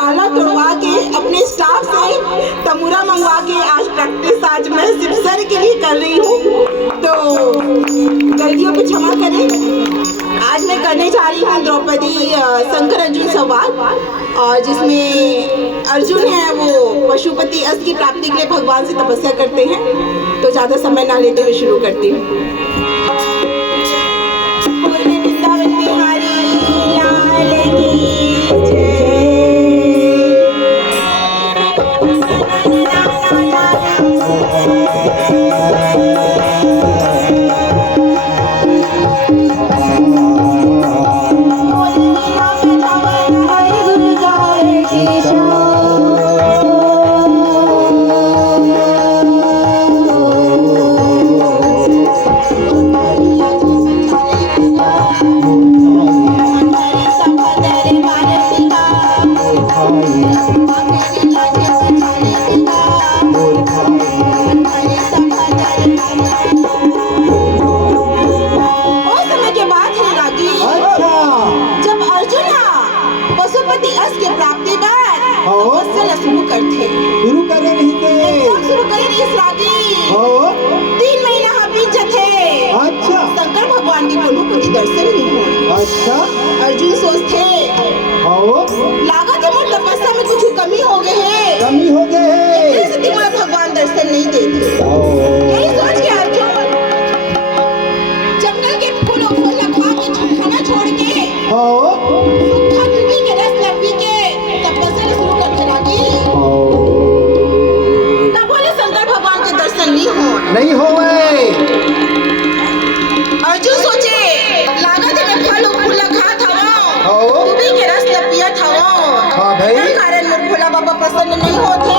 ताला तोड़वा के अपने स्टाफ से तमूरा मंगवा के आज प्रैक्टिस आज मैं सिर्फ सर के लिए कर रही हूँ, तो गलतियों पे क्षमा करें। आज मैं करने जा रही हूँ द्रौपदी शंकर अर्जुन संवाद, और जिसमें अर्जुन है वो पशुपति अस्त की प्राप्ति के लिए भगवान से तपस्या करते हैं। तो ज़्यादा समय ना लेते हुए शुरू करती हूँ। शुरू करे नहीं थे, शुरू करे इस रागी 3 महीना बीत जाते। अच्छा, शंकर भगवान के कोनो कुछ दर्शन नहीं हुए। अच्छा, अर्जुन सोचते लागत है मोर तपस्या में कुछ कमी हो गए है, कमी हो गए है, इसलिए तुम्हारे भगवान दर्शन नहीं देते। यही सोच के अर्जुन जंगल के फूल खा के खाना छोड़ के सूखा दूबी के रस पी के तपस्या शुरू करके लागी। तब बोले शंकर भगवान के दर्शन नहीं हो अर्जुन सोचे लागत है मैं फल फूल खात हूँ, दूबी के रस पियत हूँ, कारण मोर भोला बाबा प्रसन्न नहीं होते।